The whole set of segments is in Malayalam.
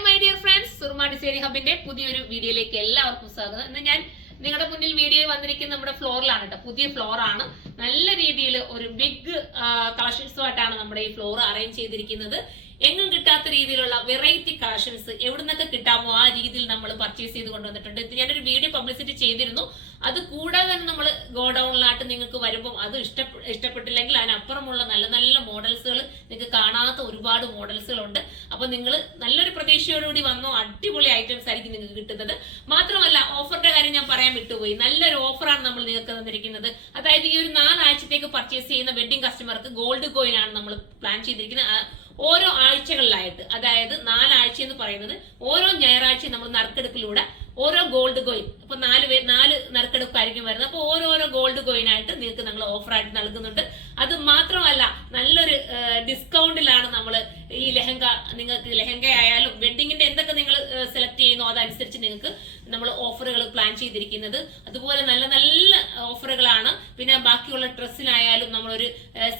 My dear friends, Surma designing ഹബിന്റെ പുതിയൊരു വീഡിയോയിലേക്ക് എല്ലാവർക്കും സ്വാഗതം. ഇന്ന് ഞാൻ നിങ്ങളുടെ മുന്നിൽ വീഡിയോ വന്നിരിക്കുന്ന നമ്മുടെ ഫ്ലോറിലാണ് കേട്ടോ. പുതിയ ഫ്ലോർ ആണ്. നല്ല രീതിയിൽ ഒരു ബിഗ് കളക്ഷൻസുമായിട്ടാണ് നമ്മുടെ ഈ ഫ്ലോർ അറേഞ്ച് ചെയ്തിരിക്കുന്നത്. എങ്ങും കിട്ടാത്ത രീതിയിലുള്ള വെറൈറ്റി കളക്ഷൻസ് എവിടുന്നൊക്കെ കിട്ടാമോ ആ രീതിയിൽ നമ്മൾ പർച്ചേസ് ചെയ്ത് കൊണ്ടുവന്നിട്ടുണ്ട്. ഇത് ഞാനൊരു വീഡിയോ പബ്ലിസിറ്റി ചെയ്തിരുന്നു. അത് കൂടാതെ തന്നെ നമ്മൾ ഗോഡൌണിലായിട്ട് നിങ്ങൾക്ക് വരുമ്പോൾ അത് ഇഷ്ടപ്പെട്ടില്ലെങ്കിൽ അതിനപ്പുറമുള്ള നല്ല നല്ല മോഡൽസുകൾ നിങ്ങൾക്ക് കാണാത്ത ഒരുപാട് മോഡൽസുകളുണ്ട്. അപ്പൊ നിങ്ങൾ നല്ലൊരു പ്രതീക്ഷയോടുകൂടി വന്നോ, അടിപൊളി ഐറ്റംസ് ആയിരിക്കും നിങ്ങൾക്ക് കിട്ടുന്നത്. മാത്രമല്ല, ഓഫറിന്റെ കാര്യം ഞാൻ പറയാൻ വിട്ടുപോയി. നല്ലൊരു ഓഫറാണ് നമ്മൾ നിങ്ങൾക്ക് തന്നിരിക്കുന്നത്. അതായത് ഈ ഒരു 4 ആഴ്ചത്തേക്ക് പർച്ചേസ് ചെയ്യുന്ന വെഡിങ് കസ്റ്റമർക്ക് ഗോൾഡ് കോയിൻ ആണ് നമ്മൾ പ്ലാൻ ചെയ്തിരിക്കുന്നത്. ഓരോ ആഴ്ചകളിലായിട്ട്, അതായത് 4 ആഴ്ച എന്ന് പറയുന്നത് ഓരോ ഞായറാഴ്ചയും നമ്മൾ നറുക്കെടുപ്പിലൂടെ ഓരോ ഗോൾഡ് കോയിൻ, ഇപ്പൊ 4 നറുക്കെടുപ്പായിരിക്കും വരുന്നത്. അപ്പൊ ഓരോരോ ഗോൾഡ് കോയിൻ ആയിട്ട് നിങ്ങൾക്ക് നമ്മൾ ഓഫറായിട്ട് നൽകുന്നുണ്ട്. അത് മാത്രമല്ല, നല്ലൊരു ഡിസ്കൗണ്ടിലാണ് നമ്മൾ ഈ ലെഹങ്ക, നിങ്ങൾക്ക് ലെഹങ്ക ആയാലും വെഡിങ്ങിന്റെ എന്തൊക്കെ നിങ്ങൾ സെലക്ട് ചെയ്യുന്നോ അതനുസരിച്ച് നിങ്ങൾക്ക് നമ്മൾ ഓഫറുകൾ പ്ലാൻ ചെയ്തിരിക്കുന്നത്. അതുപോലെ നല്ല നല്ല ഓഫറുകളാണ്. പിന്നെ ബാക്കിയുള്ള ഡ്രസ്സിനായാലും നമ്മളൊരു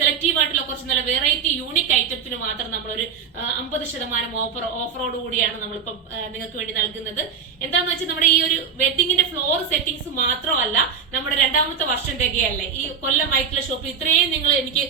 സെലക്റ്റീവ് ആയിട്ടുള്ള കുറച്ച് നല്ല വെറൈറ്റി യൂണിക് ഐറ്റത്തിന് മാത്രം നമ്മളൊരു 50% ഓഫറോട് കൂടിയാണ് നമ്മളിപ്പം നിങ്ങൾക്ക് വേണ്ടി നൽകുന്നത്. എന്താന്ന് വെച്ചാൽ നമ്മുടെ ഈ ഒരു വെഡിങ്ങിന്റെ ഫ്ലോർ സെറ്റിംഗ്സ് മാത്രമല്ല, നമ്മുടെ 2ാമത്തെ വർഷം തികയല്ലേ ഈ കൊല്ലം മൈക്കിള ഷോപ്പിൽ. ഇത്രയും നിങ്ങൾ എനിക്ക്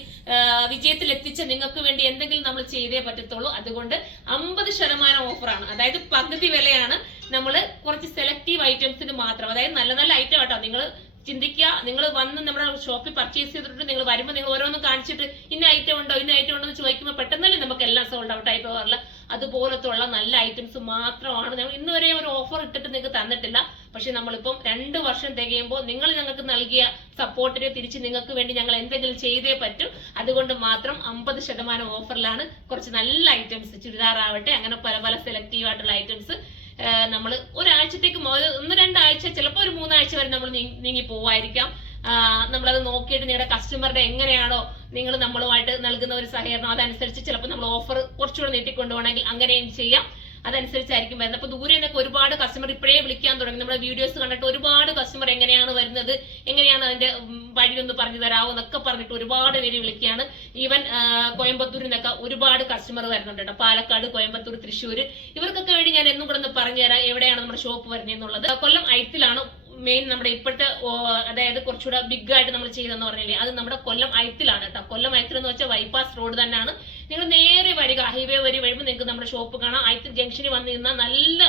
വിജയത്തിൽ എത്തിച്ച നിങ്ങൾക്ക് വേണ്ടി എന്തെങ്കിലും നമ്മൾ ചെയ്തേ പറ്റത്തുള്ളൂ. അതുകൊണ്ട് 50% ഓഫറാണ്. അതായത് പകുതി വിലയാണ്. നമ്മൾ കുറച്ച് സെലക്റ്റീവ് ഐറ്റംസിന് മാത്രം, അതായത് നല്ല നല്ല ഐറ്റം കേട്ടോ. നിങ്ങൾ ചിന്തിക്കുക, നിങ്ങൾ വന്ന് നമ്മുടെ ഷോപ്പിൽ പർച്ചേസ് ചെയ്തിട്ട് നിങ്ങൾ വരുമ്പോൾ നിങ്ങൾ ഓരോന്നും കാണിച്ചിട്ട് ഇന്ന ഐറ്റം ഉണ്ടോ എന്ന് ചോദിക്കുമ്പോൾ പെട്ടെന്നല്ലേ നമുക്ക് എല്ലാം സോൾഡ് ഔട്ട് ആയി പോകാറില്ല. അതുപോലത്തുള്ള നല്ല ഐറ്റംസ് മാത്രമാണ് നമ്മൾ ഇന്ന് വരെ ഒരു ഓഫർ ഇട്ടിട്ട് നിങ്ങൾക്ക് തന്നിട്ടില്ല. പക്ഷെ നമ്മളിപ്പം 2 വർഷം തികയുമ്പോൾ നിങ്ങൾ ഞങ്ങൾക്ക് നൽകിയ സപ്പോർട്ടിനെ തിരിച്ച് നിങ്ങൾക്ക് വേണ്ടി ഞങ്ങൾ എന്തെങ്കിലും ചെയ്തേ പറ്റും. അതുകൊണ്ട് മാത്രം 50% ഓഫറിലാണ് കുറച്ച് നല്ല ഐറ്റംസ്, ചുരിദാർ ആവട്ടെ, അങ്ങനെ പല പല സെലക്റ്റീവ് ആയിട്ടുള്ള ഐറ്റംസ് നമ്മൾ ഒരാഴ്ചത്തേക്ക് 1-2 ആഴ്ച, ചിലപ്പോൾ ഒരു 3 ആഴ്ച വരെ നമ്മൾ നീങ്ങി പോവായിരിക്കാം. നമ്മളത് നോക്കിയിട്ട് നിങ്ങളുടെ കസ്റ്റമറുടെ എങ്ങനെയാണോ നിങ്ങൾ നമ്മളുമായിട്ട് നൽകുന്ന ഒരു സഹകരണം അതനുസരിച്ച് ചിലപ്പോൾ നമ്മൾ ഓഫർ കുറച്ചുകൂടെ നീട്ടിക്കൊണ്ടുപോകണമെങ്കിൽ അങ്ങനെയും ചെയ്യാം. അതനുസരിച്ചായിരിക്കും വരുന്നത്. അപ്പൊ ദൂരെ നിന്നൊക്കെ ഒരുപാട് കസ്റ്റമർ ഇപ്പോഴേ വിളിക്കാൻ തുടങ്ങി. നമ്മുടെ വീഡിയോസ് കണ്ടിട്ട് ഒരുപാട് കസ്റ്റമർ എങ്ങനെയാണ് വരുന്നത്, എങ്ങനെയാണ് അതിന്റെ വഴിയൊന്ന് പറഞ്ഞു തരാമോ എന്നൊക്കെ പറഞ്ഞിട്ട് ഒരുപാട് പേര് വിളിക്കുകയാണ്. ഈവൻ കോയമ്പത്തൂരിൽ നിന്നൊക്കെ ഒരുപാട് കസ്റ്റമർ വരുന്നുണ്ട് കേട്ടോ. പാലക്കാട്, കോയമ്പത്തൂർ, തൃശ്ശൂര്, ഇവർക്കൊക്കെ വേണ്ടി ഞാൻ എന്നും കൂടെ ഒന്ന് പറഞ്ഞുതരാം എവിടെയാണ് നമ്മുടെ ഷോപ്പ് വരുന്നത് എന്നുള്ളത്. കൊല്ലം ഐത്തിലാണ് മെയിൻ നമ്മുടെ ഇപ്പോഴത്തെ, അതായത് കുറച്ചുകൂടെ ബിഗ് ആയിട്ട് നമ്മൾ ചെയ്തെന്ന് പറഞ്ഞില്ലേ, അത് നമ്മുടെ കൊല്ലം ഐത്തിലാണ് കേട്ടോ. കൊല്ലം ഐത്തിൽ എന്ന് വെച്ചാൽ ബൈപ്പാസ് റോഡ് തന്നെയാണ്. നിങ്ങൾ നേരെ വരിക, ഹൈവേ വഴി വരുമ്പോൾ നിങ്ങൾക്ക് നമ്മുടെ ഷോപ്പ് കാണാം. ഐത്തിൽ ജംഗ്ഷനിൽ വന്നു നിന്നാൽ നല്ല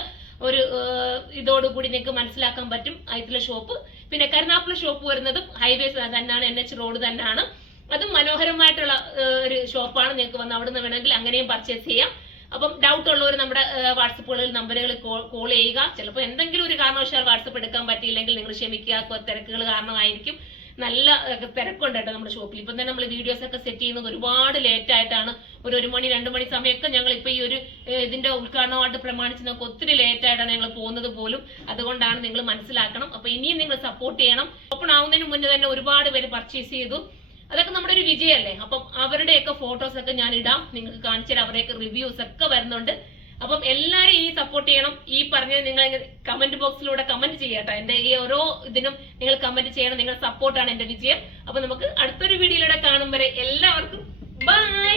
ഒരു ഇതോടുകൂടി നിങ്ങൾക്ക് മനസ്സിലാക്കാൻ പറ്റും ഐത്തിലെ ഷോപ്പ്. പിന്നെ കരുനാപ്പുഴ ഷോപ്പ് വരുന്നതും ഹൈവേ തന്നെയാണ്, NH റോഡ് തന്നെയാണ്. അതും മനോഹരമായിട്ടുള്ള ഒരു ഷോപ്പാണ്. നിങ്ങൾക്ക് വന്ന് അവിടെ നിന്ന് വേണമെങ്കിൽ അങ്ങനെയും പർച്ചേസ് ചെയ്യാം. അപ്പം ഡൗട്ട് ഉള്ളവർ നമ്മുടെ വാട്സപ്പുകളിൽ നമ്പറുകളിൽ കോൾ ചെയ്യുക. ചിലപ്പോൾ എന്തെങ്കിലും ഒരു കാരണവശാൽ വാട്സപ്പ് എടുക്കാൻ പറ്റിയില്ലെങ്കിൽ നിങ്ങൾ ക്ഷമിക്കുക, തിരക്കുകൾ കാരണമായിരിക്കും. നല്ല തിരക്കുണ്ട് കേട്ടോ നമ്മുടെ ഷോപ്പിൽ. ഇപ്പം തന്നെ നമ്മൾ വീഡിയോസ് ഒക്കെ സെറ്റ് ചെയ്യുന്നത് ഒരുപാട് ലേറ്റ് ആയിട്ടാണ്. ഒരു 1 മണി 2 മണി സമയമൊക്കെ ഞങ്ങൾ ഇപ്പൊ ഈ ഒരു ഇതിന്റെ ഉദ്ഘാടനമായിട്ട് പ്രമാണിച്ച് നമുക്ക് ഒത്തിരി ലേറ്റ് ആയിട്ടാണ് ഞങ്ങൾ പോകുന്നത് പോലും. അതുകൊണ്ടാണ് നിങ്ങൾ മനസ്സിലാക്കണം. അപ്പൊ ഇനിയും നിങ്ങൾ സപ്പോർട്ട് ചെയ്യണം. ഓപ്പൺ ആവുന്നതിന് മുന്നേ തന്നെ ഒരുപാട് പേര് പർച്ചേസ് ചെയ്തു. അതൊക്കെ നമ്മുടെ ഒരു വിജയമല്ലേ. അപ്പം അവരുടെയൊക്കെ ഫോട്ടോസ് ഒക്കെ ഞാൻ ഇടാം, നിങ്ങൾക്ക് കാണിച്ചു തരാം. അവരുടെയൊക്കെ റിവ്യൂസ് ഒക്കെ വരുന്നുണ്ട്. അപ്പം എല്ലാരും ഇനി സപ്പോർട്ട് ചെയ്യണം. ഈ പറഞ്ഞത് നിങ്ങൾ കമന്റ് ബോക്സിലൂടെ കമന്റ് ചെയ്യട്ടോ. എന്റെ ഈ ഓരോ ഇതിനും നിങ്ങൾ കമന്റ് ചെയ്യണം. നിങ്ങളുടെ സപ്പോർട്ടാണ് എന്റെ വിജയം. അപ്പൊ നമുക്ക് അടുത്തൊരു വീഡിയോയിലൂടെ കാണും വരെ എല്ലാവർക്കും ബൈ.